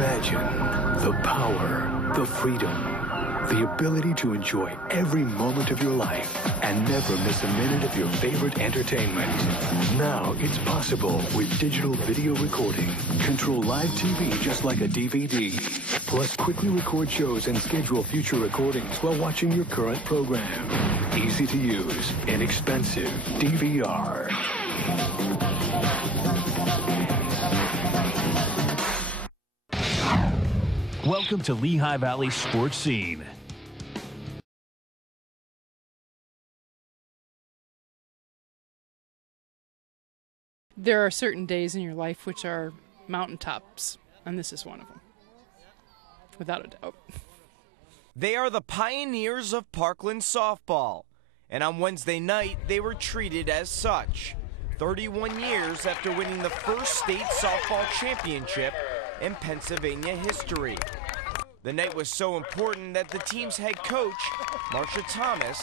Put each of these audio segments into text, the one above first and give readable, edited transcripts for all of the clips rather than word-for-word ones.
Imagine the power, the freedom, the ability to enjoy every moment of your life and never miss a minute of your favorite entertainment. Now it's possible with digital video recording. Control live TV just like a DVD. Plus quickly record shows and schedule future recordings while watching your current program. Easy to use, inexpensive DVR. Welcome to Lehigh Valley Sports Scene. There are certain days in your life which are mountaintops, and this is one of them, without a doubt. They are the pioneers of Parkland softball, and on Wednesday night they were treated as such. 31 years after winning the first state softball championship in Pennsylvania history. The night was so important that the team's head coach, Marcia Thomas,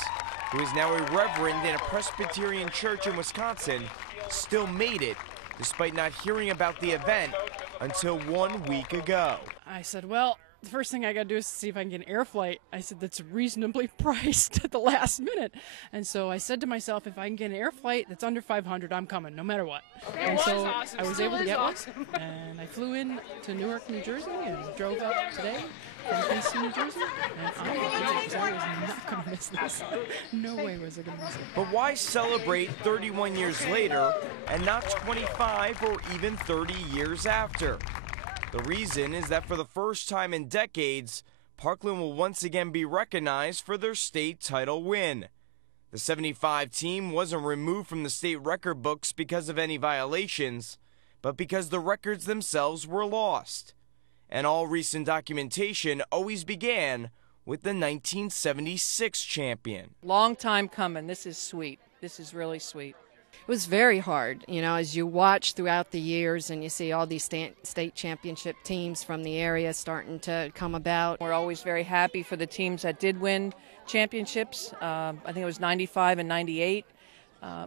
who is now a reverend in a Presbyterian church in Wisconsin, still made it despite not hearing about the event until 1 week ago. I said, well, the first thing I got to do is see if I can get an air flight. I said, that's reasonably priced at the last minute. And so I said to myself, if I can get an air flight that's under $500, I'm coming, no matter what. And so I was able to get one. And I flew in to Newark, New Jersey, and drove up today from Kingston, New Jersey. And I was not going to miss this. No way was I going to miss it. But why celebrate 31 years later and not 25 or even 30 years after? The reason is that for the first time in decades, Parkland will once again be recognized for their state title win. The 75 team wasn't removed from the state record books because of any violations, but because the records themselves were lost. And all recent documentation always began with the 1976 champion. Long time coming. This is sweet. This is really sweet. It was very hard, you know, as you watch throughout the years and you see all these state championship teams from the area starting to come about. We're always very happy for the teams that did win championships. I think it was 95 and 98.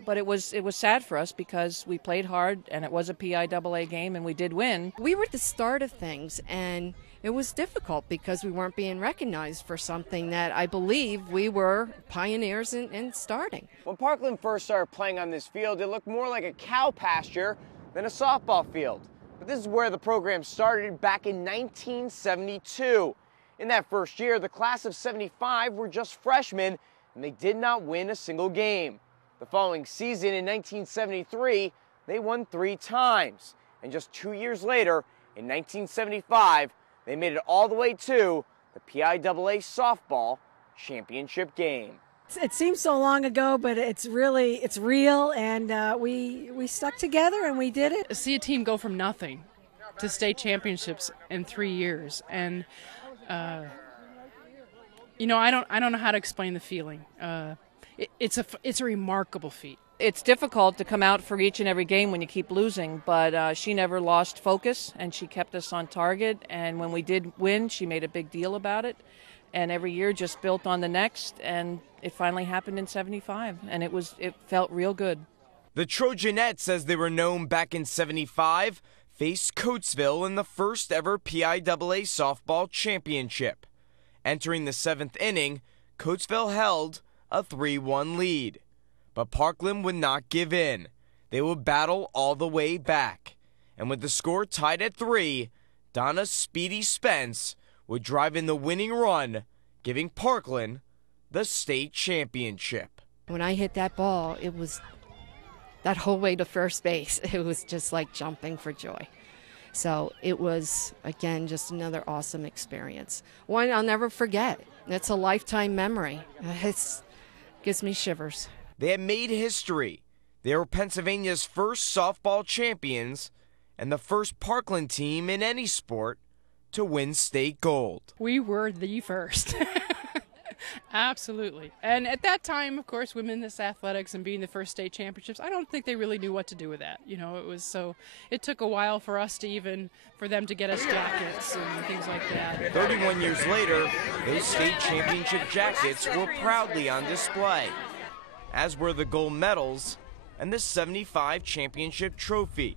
But it was sad for us because we played hard and it was a PIAA game and we did win. We were at the start of things and it was difficult because we weren't being recognized for something that I believe we were pioneers in starting. When Parkland first started playing on this field, it looked more like a cow pasture than a softball field. But this is where the program started back in 1972. In that first year, the class of 75 were just freshmen and they did not win a single game. The following season in 1973, they won 3 times. And just 2 years later, in 1975, they made it all the way to the PIAA softball championship game. It seems so long ago, but it's real, and we stuck together and we did it. See a team go from nothing to state championships in 3 years, and you know, I don't know how to explain the feeling. It's a remarkable feat. It's difficult to come out for each and every game when you keep losing, but she never lost focus and she kept us on target. And when we did win, she made a big deal about it. And every year just built on the next, and it finally happened in 75, and it felt real good. The Trojanettes, as they were known back in 75, faced Coatesville in the first ever PIAA softball championship. Entering the 7th inning, Coatesville held a 3-1 lead. But Parkland would not give in. They would battle all the way back. And with the score tied at 3, Donna Speedy Spence would drive in the winning run, giving Parkland the state championship. When I hit that ball, it was that whole way to first base. It was just like jumping for joy. So it was, again, just another awesome experience. One I'll never forget. It's a lifetime memory. It gives me shivers. They had made history. They were Pennsylvania's first softball champions and the first Parkland team in any sport to win state gold. We were the first. Absolutely. And at that time, of course, women's athletics and being the first state championships, I don't think they really knew what to do with that. You know, it took a while for us for them to get us jackets and things like that. 31 years later, those state championship jackets were proudly on display, as were the gold medals and the 75 championship trophy.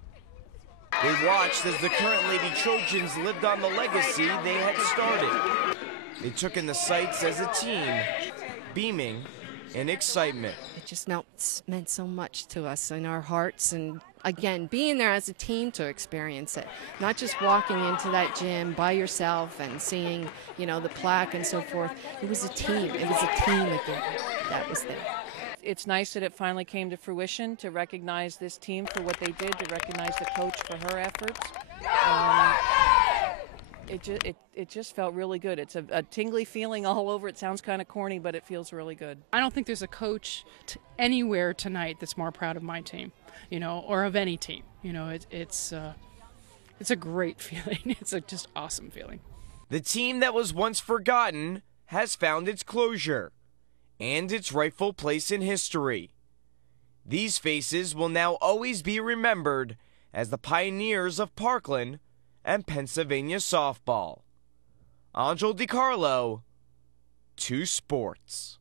They watched as the current Lady Trojans lived on the legacy they had started. They took in the sights as a team, beaming in excitement. It just meant so much to us in our hearts, and again, being there as a team to experience it, not just walking into that gym by yourself and seeing, the plaque and so forth. It was a team. It was a team again that was there. It's nice that it finally came to fruition, to recognize this team for what they did, to recognize the coach for her efforts. It just felt really good. It's a tingly feeling all over. It sounds kind of corny, but it feels really good. I don't think there's a coach anywhere tonight that's more proud of my team, or of any team. It's a great feeling. It's a just awesome feeling. The team that was once forgotten has found its closure and its rightful place in history. These faces will now always be remembered as the pioneers of Parkland and Pennsylvania softball. Angel DiCarlo, 2 Sports.